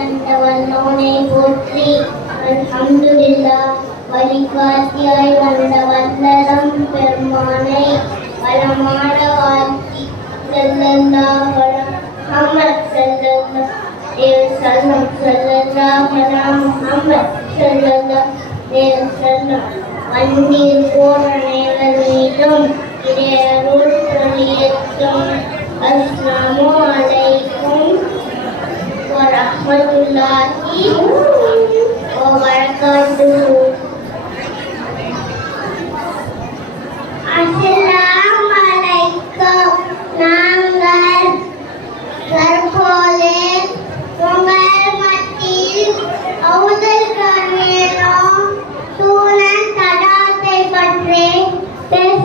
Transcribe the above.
தந்த வல்லோனை போற்றி அல்ஹம்துலில்லா வழிகாட்டியாய் வந்த வல்லதம் பெருமானை வளமான வாழ்த்தி செல்லல்லா வளம் செல்லல்லா செல்லம் செல்லல்லா வளம் முஹம்மத் செல்லல்லா செல்லம் வந்தீர் போன நேவர் மீதும் இடையருள் சொல்லியத்தும் அஸ்லாமோ அலை வரஹ்மத்துல்லாஹி வபரகாத்துஹு அஸ்ஸலாமு அலைக்கும் நாங்கள் தற்போது உங்கள் மத்தியில் அவுதல் காரணம் சூழல் தடாத்தை பற்றி பேச